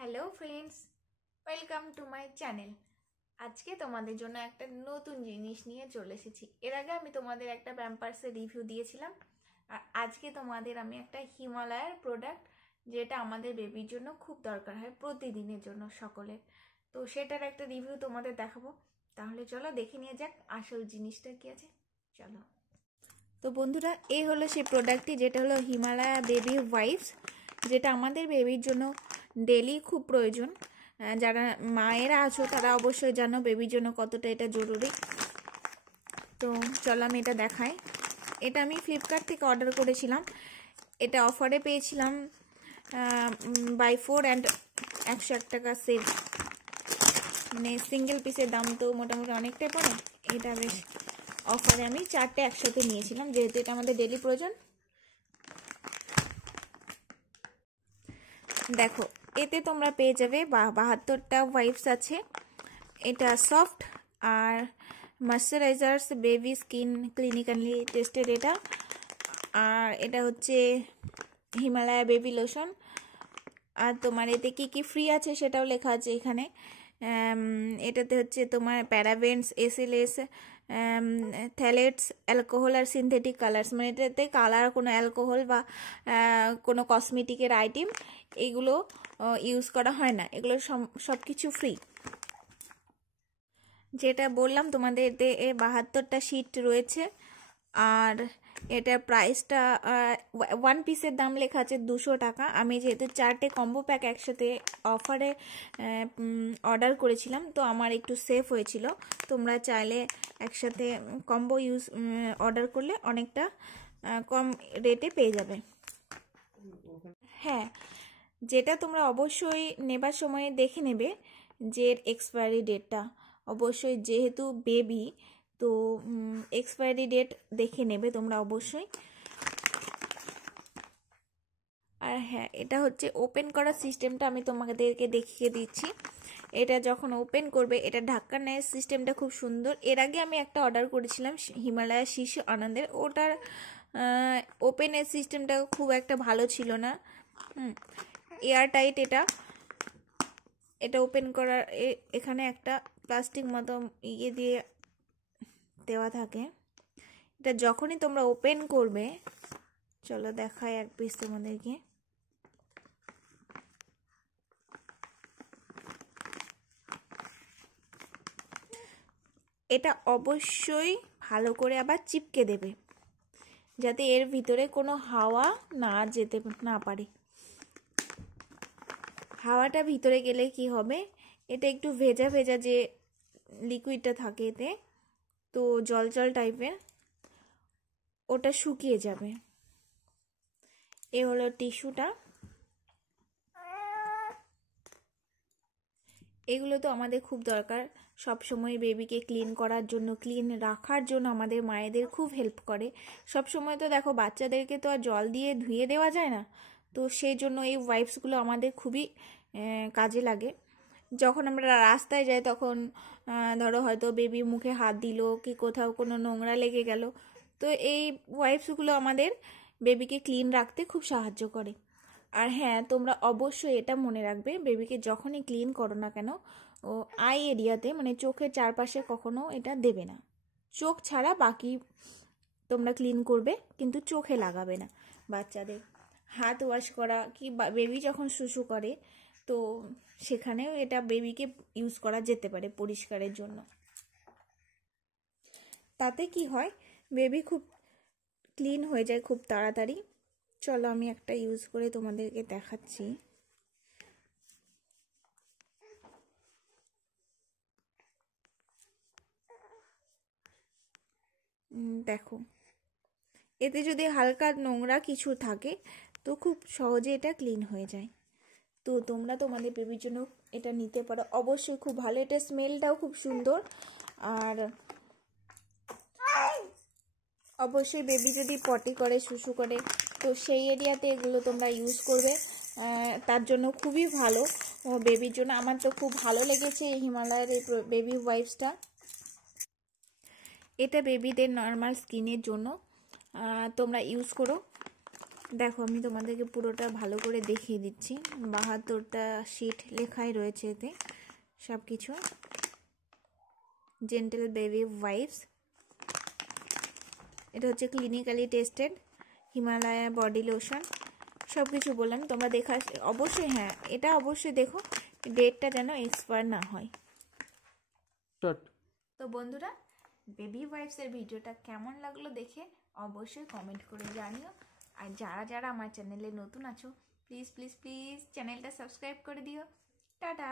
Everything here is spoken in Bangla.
Hello friends, welcome to my channel. আজকে তোমাদের জন্য একটা নতুন জিনিস নিয়ে চলে এসেছি। এর আগে আমি তোমাদের একটা প্যাম্পার্সের রিভিউ দিয়েছিলাম, আর আজকে তোমাদের আমি একটা হিমালয়ের প্রোডাক্ট, যেটা আমাদের বেবির জন্য খুব দরকার হয় প্রতিদিনের জন্য সকলের, তো সেটার একটা রিভিউ তোমাদের দেখাবো। তাহলে চলো দেখে নিয়ে যাক আসল জিনিসটা কি আছে। চলো। তো বন্ধুরা, এই হলো সেই প্রোডাক্টটি, যেটা হলো হিমালয়া বেবি ওয়াইপস, যেটা আমাদের বেবির জন্য ডেলি খুব প্রয়োজন। যারা মায়েরা আছো তারা অবশ্যই জানো বেবির জন্য কতটা এটা জরুরি। তো চলো আমি এটা দেখাই। এটা আমি ফ্লিপকার্ট থেকে অর্ডার করেছিলাম। এটা অফারে পেয়েছিলাম বাই 4 অ্যান্ড 101 টাকা সেভ, মানে সিঙ্গেল পিসের দাম তো মোটামুটি অনেকটাই পড়ে। এটা বেশ অফারে আমি 4টে একসাথে নিয়েছিলাম, যেহেতু এটা আমাদের ডেলি প্রয়োজন। দেখো, এতে তোমরা পেয়ে যাবে 72টা ওয়াইপস আছে। এটা সফট আর ময়শ্চারাইজার্স বেবি স্কিন ক্লিনিক্যালি টেস্টেড এটা। আর এটা হচ্ছে হিমালয়া বেবি লোশন। আর তোমার এতে কি কি ফ্রি আছে সেটাও লেখা আছে এখানে। এটাতে হচ্ছে তোমার প্যারাবেন্স, এসএলএস, থ্যালেটস, অ্যালকোহল আর সিনথেটিক কালার্স, মানে এটাতে কালার, কোনো অ্যালকোহল বা কোনো কসমেটিকের আইটেম এগুলো ইউজ করা হয় না। এগুলো সব কিছু ফ্রি। যেটা বললাম তোমাদের, এতে 72টা শীট রয়েছে। আর এটার প্রাইসটা 1 পিসের দাম লেখা আছে 200 টাকা। আমি যেহেতু 4টে কম্বো প্যাক একসাথে অফারে অর্ডার করেছিলাম, তো আমার একটু সেফ হয়েছিল। তোমরা চাইলে একসাথে কম্বো অর্ডার করলে অনেকটা কম রেটে পেয়ে যাবে। হ্যাঁ, যেটা তোমরা অবশ্যই নেবার সময় দেখে নেবে যে এক্সপায়ারি ডেটটা, অবশ্যই যেহেতু বেবি, তো এক্সপায়ারি ডেট দেখে নেবে তোমরা অবশ্যই। আর হ্যাঁ, এটা হচ্ছে ওপেন করার সিস্টেমটা আমি তোমাদেরকে দেখিয়ে দিচ্ছি। এটা যখন ওপেন করবে, এটা ঢাকনের সিস্টেমটা খুব সুন্দর। এর আগে আমি একটা অর্ডার করেছিলাম হিমালয়া শিশু আনন্দের, ওটার ওপেনের সিস্টেমটা খুব একটা ভালো ছিল না। এয়ার টাইট এটা ওপেন করার এখানে একটা প্লাস্টিক মতো ইয়ে দিয়ে দেওয়া থাকে। এটা যখনই তোমরা ওপেন করবে, চলো দেখাই এক পিস তোমাদেরকে। এটা অবশ্যই ভালো করে আবার চিপকে দেবে, যাতে এর ভিতরে কোনো হাওয়া না যেতে না পারে। হাওয়াটা ভিতরে গেলে কি হবে, এটা একটু ভেজা ভেজা যে লিকুইডটা থাকে এতে, তো জল জল টাইপের, ওটা শুকিয়ে যাবে। এ হলো টিস্যুটা। এগুলো তো আমাদের খুব দরকার, সব সময় বেবিকে ক্লিন করার জন্য, ক্লিন রাখার জন্য আমাদের মায়েদের খুব হেল্প করে। সব সময় তো দেখো বাচ্চাদেরকে তো আর জল দিয়ে ধুয়ে দেওয়া যায় না, তো সেই জন্য এই ওয়াইপসগুলো আমাদের খুবই কাজে লাগে। যখন আমরা রাস্তায় যাই তখন ধরো হয়তো বেবি মুখে হাত দিল, কি কোথাও কোনো নোংরা লেগে গেল, তো এই ওয়াইপসগুলো আমাদের বেবিকে ক্লিন রাখতে খুব সাহায্য করে। আর হ্যাঁ, তোমরা অবশ্যই এটা মনে রাখবে, বেবিকে যখনই ক্লিন করো না কেন, ও আই এরিয়াতে মানে চোখের চারপাশে কখনো এটা দেবে না। চোখ ছাড়া বাকি তোমরা ক্লিন করবে, কিন্তু চোখে লাগাবে না। বাচ্চাদের হাত ওয়াশ করা কি বেবি যখন শুশু করে, তো সেখানেও এটা বেবিকে ইউজ করা যেতে পারে পরিষ্কারের জন্য। তাতে কি হয়, বেবি খুব ক্লিন হয়ে যায় খুব তাড়াতাড়ি। চলো আমি একটা ইউজ করে তোমাদেরকে দেখাচ্ছি। দেখো, এতে যদি হালকা নোংরা কিছু থাকে তো খুব সহজে এটা ক্লিন হয়ে যায়। তো তোমরা তোমাদের বেবির জন্য এটা নিতে পারো, অবশ্যই খুব ভালো। এটা স্মেলটাও খুব সুন্দর। আর অবশ্যই বেবি যদি পটি করে, শুশু করে, তো সেই এরিয়াতে এগুলো তোমরা ইউজ করবে, তার জন্য খুবই ভালো বেবির জন্য। আমার তো খুব ভালো লেগেছে এই হিমালয়ের এই বেবি ওয়াইপসটা। এটা বেবিদের নর্মাল স্কিনের জন্য তোমরা ইউজ করো। দেখো আমি তোমাদেরকে পুরোটা ভালো করে দেখিয়ে দিচ্ছি। 72টা শিট লেখাই রয়েছে এতে সব কিছু। জেন্টল বেবি ওয়াইপস, এটা হচ্ছে clinically tested Himalaya body lotion, সব কিছু বললাম। তোমরা দেখা অবশ্যই, হ্যাঁ এটা অবশ্যই দেখো ডেটটা যেন এক্সপায়ার না হয়। তো বন্ধুরা, বেবি ওয়াইপসের ভিডিওটা কেমন লাগলো দেখে অবশ্যই কমেন্ট করে জানিও। আর যারা যারা আমার চ্যানেলে নতুন আছো প্লিজ প্লিজ প্লিজ চ্যানেলটা সাবস্ক্রাইব করে দিও। টাটা।